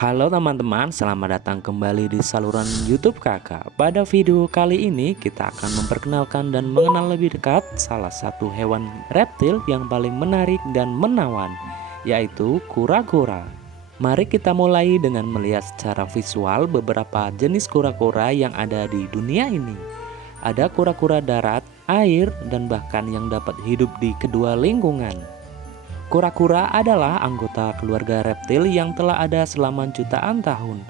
Halo teman-teman, selamat datang kembali di saluran YouTube Kakak. Pada video kali ini kita akan memperkenalkan dan mengenal lebih dekat salah satu hewan reptil yang paling menarik dan menawan, yaitu kura-kura. Mari kita mulai dengan melihat secara visual beberapa jenis kura-kura yang ada di dunia ini. Ada kura-kura darat, air, dan bahkan yang dapat hidup di kedua lingkungan. Kura-kura adalah anggota keluarga reptil yang telah ada selama jutaan tahun.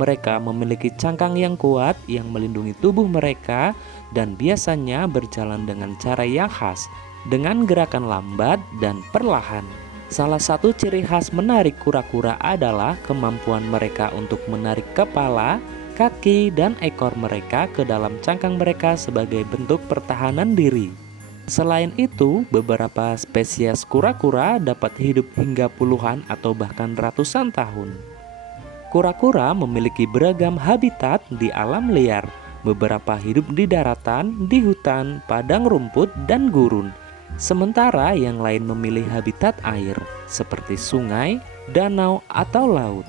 Mereka memiliki cangkang yang kuat yang melindungi tubuh mereka dan biasanya berjalan dengan cara yang khas, dengan gerakan lambat dan perlahan. Salah satu ciri khas menarik kura-kura adalah kemampuan mereka untuk menarik kepala, kaki, dan ekor mereka ke dalam cangkang mereka sebagai bentuk pertahanan diri. Selain itu, beberapa spesies kura-kura dapat hidup hingga puluhan atau bahkan ratusan tahun. Kura-kura memiliki beragam habitat di alam liar. Beberapa hidup di daratan, di hutan, padang rumput, dan gurun. Sementara yang lain memilih habitat air, seperti sungai, danau, atau laut.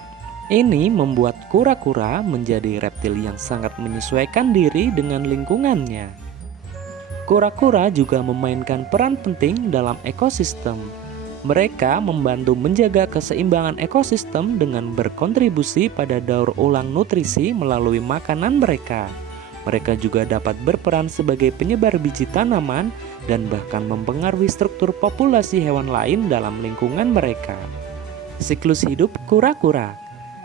Ini membuat kura-kura menjadi reptil yang sangat menyesuaikan diri dengan lingkungannya. Kura-kura juga memainkan peran penting dalam ekosistem. Mereka membantu menjaga keseimbangan ekosistem dengan berkontribusi pada daur ulang nutrisi melalui makanan mereka. Mereka juga dapat berperan sebagai penyebar biji tanaman dan bahkan mempengaruhi struktur populasi hewan lain dalam lingkungan mereka. Siklus hidup kura-kura.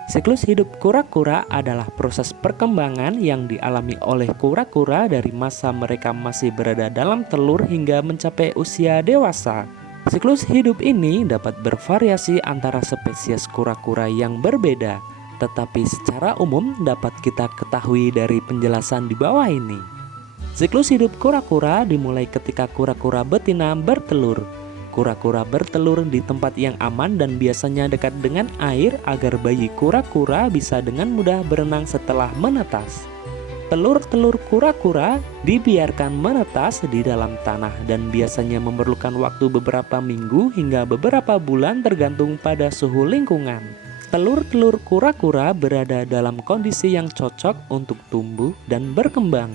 Siklus hidup kura-kura adalah proses perkembangan yang dialami oleh kura-kura dari masa mereka masih berada dalam telur hingga mencapai usia dewasa. Siklus hidup ini dapat bervariasi antara spesies kura-kura yang berbeda, tetapi secara umum dapat kita ketahui dari penjelasan di bawah ini. Siklus hidup kura-kura dimulai ketika kura-kura betina bertelur. Kura-kura bertelur di tempat yang aman dan biasanya dekat dengan air agar bayi kura-kura bisa dengan mudah berenang setelah menetas. Telur-telur kura-kura dibiarkan menetas di dalam tanah dan biasanya memerlukan waktu beberapa minggu hingga beberapa bulan tergantung pada suhu lingkungan. Telur-telur kura-kura berada dalam kondisi yang cocok untuk tumbuh dan berkembang.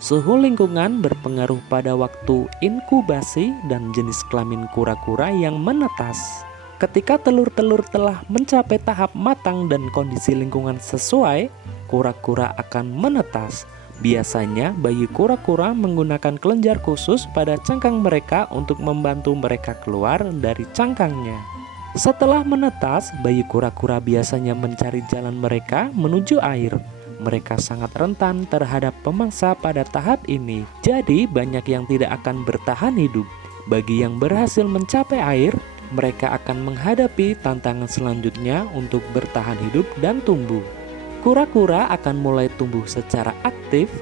Suhu lingkungan berpengaruh pada waktu inkubasi dan jenis kelamin kura-kura yang menetas. Ketika telur-telur telah mencapai tahap matang dan kondisi lingkungan sesuai, kura-kura akan menetas. Biasanya bayi kura-kura menggunakan kelenjar khusus pada cangkang mereka untuk membantu mereka keluar dari cangkangnya. Setelah menetas, bayi kura-kura biasanya mencari jalan mereka menuju air. Mereka sangat rentan terhadap pemangsa pada tahap ini, jadi banyak yang tidak akan bertahan hidup. Bagi yang berhasil mencapai air, mereka akan menghadapi tantangan selanjutnya untuk bertahan hidup dan tumbuh. Kura-kura akan mulai tumbuh secara aktif.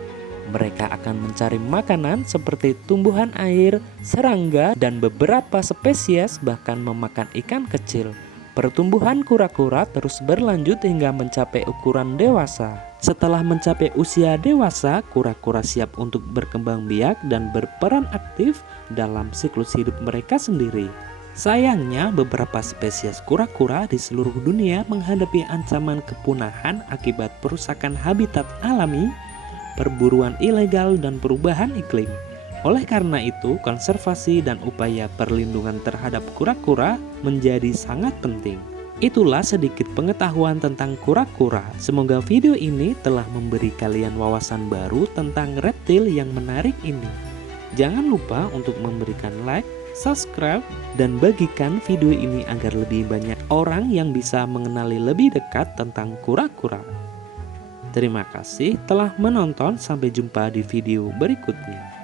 Mereka akan mencari makanan seperti tumbuhan air, serangga, dan beberapa spesies bahkan memakan ikan kecil. Pertumbuhan kura-kura terus berlanjut hingga mencapai ukuran dewasa. Setelah mencapai usia dewasa, kura-kura siap untuk berkembang biak dan berperan aktif dalam siklus hidup mereka sendiri. Sayangnya, beberapa spesies kura-kura di seluruh dunia menghadapi ancaman kepunahan akibat perusakan habitat alami, perburuan ilegal, dan perubahan iklim. Oleh karena itu, konservasi dan upaya perlindungan terhadap kura-kura menjadi sangat penting. Itulah sedikit pengetahuan tentang kura-kura. Semoga video ini telah memberi kalian wawasan baru tentang reptil yang menarik ini. Jangan lupa untuk memberikan like, subscribe, dan bagikan video ini agar lebih banyak orang yang bisa mengenali lebih dekat tentang kura-kura. Terima kasih telah menonton, sampai jumpa di video berikutnya.